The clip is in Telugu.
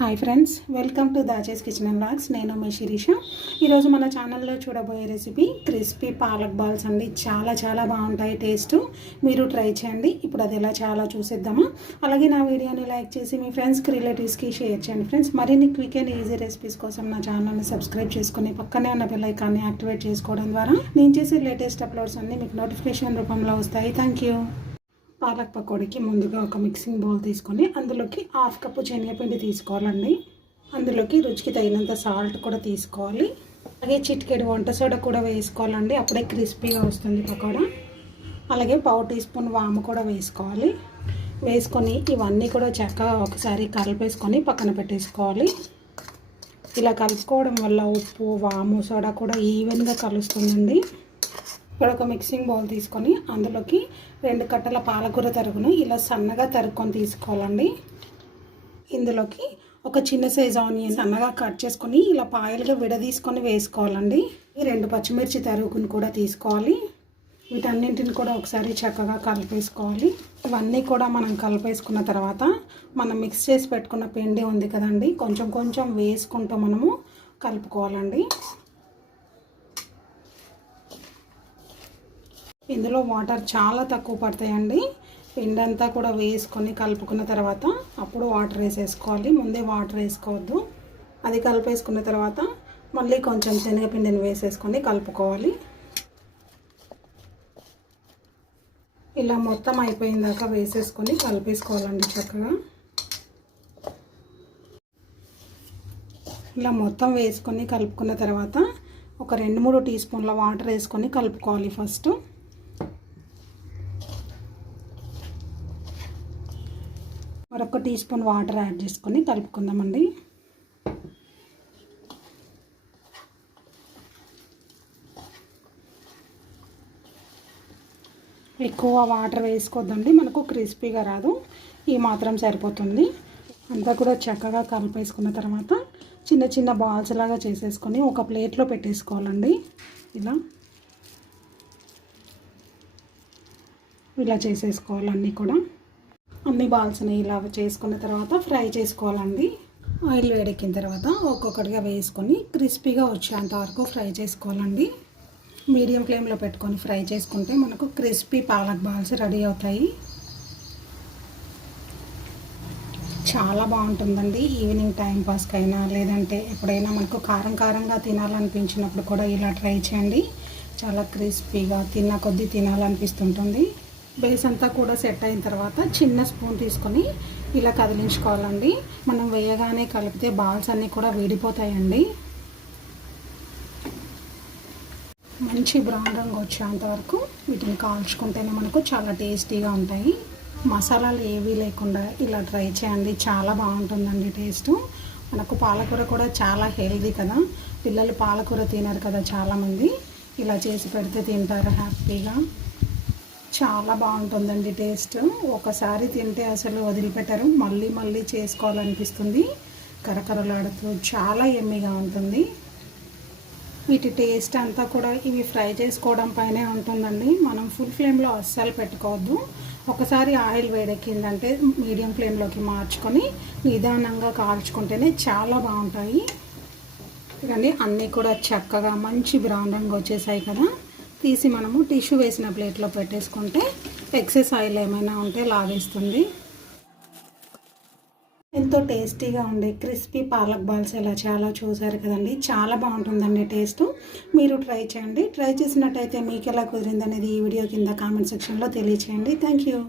హాయ్ ఫ్రెండ్స్, వెల్కమ్ టు దాచేస్ కిచెన్ అండ్ వ్లాగ్స్. నేను మీ శిరీష. ఈరోజు మన ఛానల్లో చూడబోయే రెసిపీ క్రిస్పీ పాలక్ బాల్స్ అండి. చాలా బాగుంటాయి టేస్ట్. మీరు ట్రై చేయండి. ఇప్పుడు అది ఎలా చాలా చూసేద్దామా. అలాగే నా వీడియోని లైక్ చేసి మీ ఫ్రెండ్స్కి రిలేటివ్స్కి షేర్ చేయండి. ఫ్రెండ్స్, మరిన్ని క్విక్ అండ్ ఈజీ రెసిపీస్ కోసం నా ఛానల్ని సబ్స్క్రైబ్ చేసుకుని పక్కనే ఉన్న బెల్ ఐకాన్ని యాక్టివేట్ చేసుకోవడం ద్వారా నేను చేసే లేటెస్ట్ అప్లోడ్స్ అన్నీ మీకు నోటిఫికేషన్ రూపంలో వస్తాయి. Thank you. పాలక్ పకోడీకి ముందుగా ఒక మిక్సింగ్ బౌల్ తీసుకొని అందులోకి 1/2 కప్పు శనగపిండి తీసుకోవాలండి. అందులోకి రుచికి తగినంత సాల్ట్ కూడా తీసుకోవాలి. అలాగే చిటికెడు వంట సోడా కూడా వేసుకోవాలండి. అప్పుడే క్రిస్పీగా వస్తుంది పకోడా. అలాగే 1/4 టీ స్పూన్ వాము కూడా వేసుకోవాలి. వేసుకొని ఇవన్నీ కూడా చక్కగా ఒకసారి కలిపేసుకొని పక్కన పెట్టేసుకోవాలి. ఇలా కలుపుకోవడం వల్ల ఉప్పు, వాము, సోడా కూడా ఈవెన్గా కలుస్తుందండి. ఇప్పుడు ఒక మిక్సింగ్ బౌల్ తీసుకొని అందులోకి 2 కట్టల పాలకూర తరుగును ఇలా సన్నగా తరుక్కొని తీసుకోవాలండి. ఇందులోకి ఒక చిన్న సైజ్ ఆనియన్ సన్నగా కట్ చేసుకొని ఇలా పాయలుగా విడదీసుకొని వేసుకోవాలండి. 2 పచ్చిమిర్చి తరుగుని కూడా తీసుకోవాలి. వీటన్నింటిని కూడా ఒకసారి చక్కగా కలిపేసుకోవాలి. ఇవన్నీ కూడా మనం కలిపేసుకున్న తర్వాత మనం మిక్స్ చేసి పెట్టుకున్న పిండి ఉంది కదండి, కొంచెం వేసుకుంటూ మనము కలుపుకోవాలండి. ఇందులో వాటర్ చాలా తక్కువ పడతాయండి. పిండి అంతా కూడా వేసుకొని కలుపుకున్న తర్వాత అప్పుడు వాటర్ వేసేసుకోవాలి. ముందే వాటర్ వేసుకోవద్దు. అది కలిపేసుకున్న తర్వాత మళ్ళీ కొంచెం శనగపిండిని వేసేసుకొని కలుపుకోవాలి. ఇలా మొత్తం అయిపోయిందాక వేసేసుకొని కలిపేసుకోవాలండి చక్కగా. ఇలా మొత్తం వేసుకొని కలుపుకున్న తర్వాత ఒక 2-3 టీ స్పూన్ల వాటర్ వేసుకొని కలుపుకోవాలి. ఫస్ట్ మరొక టీ స్పూన్ వాటర్ యాడ్ చేసుకొని కలుపుకుందామండి. ఎక్కువ వాటర్ వేసుకోవద్దండి, మనకు క్రిస్పీగా రాదు. ఈ మాత్రం సరిపోతుంది. అంతా కూడా చక్కగా కలిపేసుకున్న తర్వాత చిన్న బాల్స్ లాగా చేసేసుకొని ఒక ప్లేట్లో పెట్టేసుకోవాలండి. ఇలా చేసేసుకోవాలి. అన్ని బాల్స్ని ఇలా చేసుకున్న తర్వాత ఫ్రై చేసుకోవాలండి. ఆయిల్ వేడెక్కిన తర్వాత ఒక్కొక్కటిగా వేసుకొని క్రిస్పీగా వచ్చేంత వరకు ఫ్రై చేసుకోవాలండి. మీడియం ఫ్లేమ్లో పెట్టుకొని ఫ్రై చేసుకుంటే మనకు క్రిస్పీ పాలక్ బాల్స్ రెడీ అవుతాయి. చాలా బాగుంటుందండి. ఈవినింగ్ టైం పాస్కైనా లేదంటే ఎప్పుడైనా మనకు కారంగా తినాలనిపించినప్పుడు కూడా ఇలా ట్రై చేయండి. చాలా క్రిస్పీగా తిన్న కొద్దీ తినాలనిపిస్తుంటుంది. బేస్ అంతా కూడా సెట్ అయిన తర్వాత చిన్న స్పూన్ తీసుకొని ఇలా కదిలించుకోవాలండి. మనం వేయగానే కలిపితే బాల్స్ అన్నీ కూడా విడిపోతాయండి. మంచి బ్రౌన్ రంగు వచ్చేంత వరకు వీటిని కాల్చుకుంటేనే మనకు చాలా టేస్టీగా ఉంటాయి. మసాలాలు ఏవీ లేకుండా ఇలా ట్రై చేయండి. చాలా బాగుంటుందండి టేస్ట్. మనకు పాలకూర కూడా చాలా హెల్దీ కదా. పిల్లలు పాలకూర తినరు కదా చాలామంది. ఇలా చేసి పెడితే తింటారు హ్యాపీగా. చాలా బాగుంటుందండి టేస్ట్. ఒకసారి తింటే అసలు వదిలిపెట్టరు. మళ్ళీ చేసుకోవాలనిపిస్తుంది. కరకరలాడుతూ చాలా యమ్మీగా ఉంటుంది. వీటి టేస్ట్ అంతా కూడా ఇవి ఫ్రై చేసుకోవడం పైనే ఉంటుందండి. మనం ఫుల్ ఫ్లేమ్లో అస్సలు పెట్టుకోవద్దు. ఒకసారి ఆయిల్ వేడెక్కిందంటే మీడియం ఫ్లేమ్లోకి మార్చుకొని నిదానంగా కాల్చుకుంటేనే చాలా బాగుంటాయి. ఇవన్నీ అన్నీ కూడా చక్కగా మంచి బ్రౌన్ రంగు వచ్చేసాయి కదా. తీసి మనము టిష్యూ వేసిన ప్లేట్లో పెట్టేసుకుంటే ఎక్సెస్ ఆయిల్ ఏమైనా ఉంటే లాగేస్తుంది. ఎంతో టేస్టీగా ఉండే క్రిస్పీ పాలక్ బాల్స్ ఎలా చాలా చూసారు కదండి. చాలా బాగుంటుందండి టేస్ట్. మీరు ట్రై చేయండి. ట్రై చేసినట్టయితే మీకు ఎలా కుదిరింది అనేది ఈ వీడియో కింద కామెంట్ సెక్షన్లో తెలియచేయండి. Thank you.